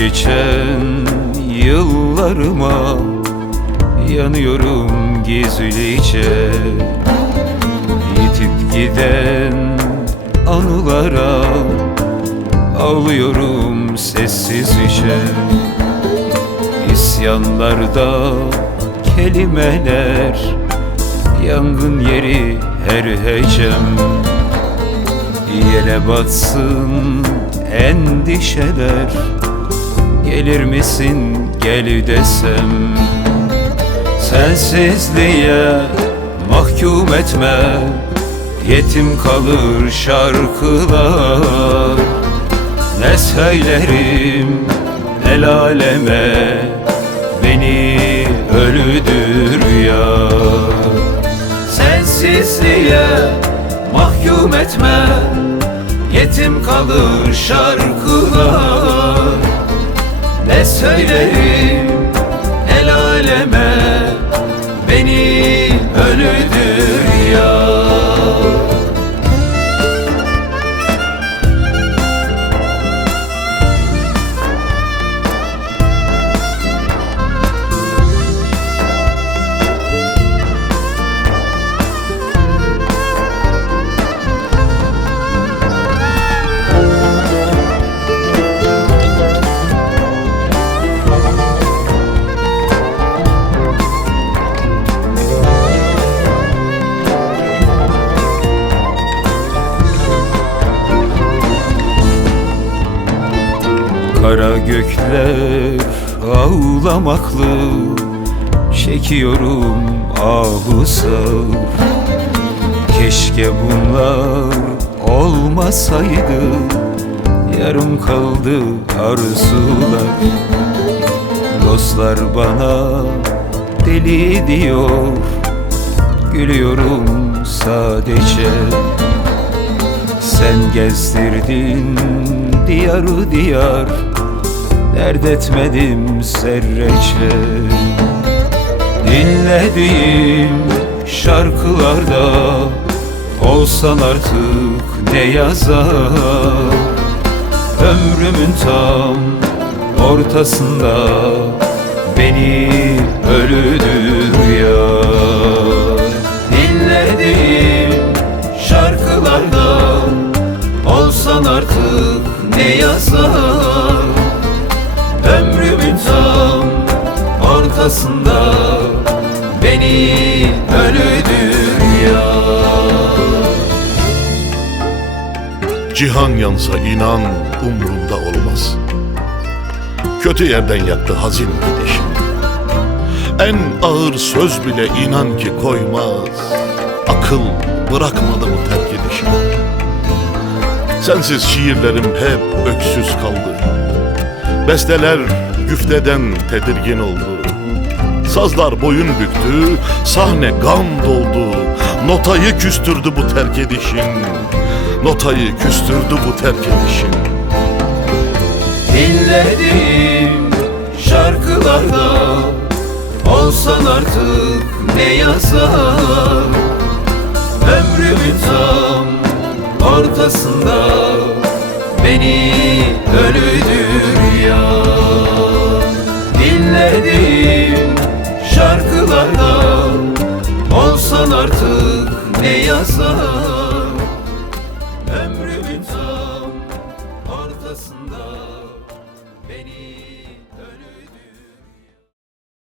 geçen yıllarıma Yanıyorum gizlice Yitip giden anılara Ağlıyorum sessizce İsyanlarda kelimeler Yangın yeri her hecem Yele batsın endişeler Gelir misin? Gel desem. Sensizliğe mahkum etme. Yetim kalır şarkılar. Ne söylerim el aleme? Beni ölüdür ya. Sensizliğe mahkum etme. Yetim kalır şarkılar Ne Kara gökler ağlamaklı Çekiyorum ahu sağır Keşke bunlar olmasaydı Yarım kaldı arzular. Dostlar bana deli diyor Gülüyorum sadece. Sen gezdirdin diyarı diyar Dert etmedim zerrece Dinlediğim şarkılarda Olsan artık ne yazar? Ömrümün tam ortasında Beni ölüdür ya Cihan yansa inan umrumda olmaz. Kötü yerden yaktı hazin gidişim En ağır söz bile inan ki koymaz. Akıl bırakmadı mı terk edişim Sensiz şiirlerim hep öksüz kaldı. Besteler güfteden tedirgin oldu. Sazlar boyun büktü, sahne gam doldu. Notayı küstürdü bu terk edişin Notayı küstürdü bu terk edişin Dinlediğim şarkılarda Olsan artık ne yazar? Ömrümün tam ortasında Beni ölüdür ya. Dinlediğim şarkılarda Olsan artık ne yazar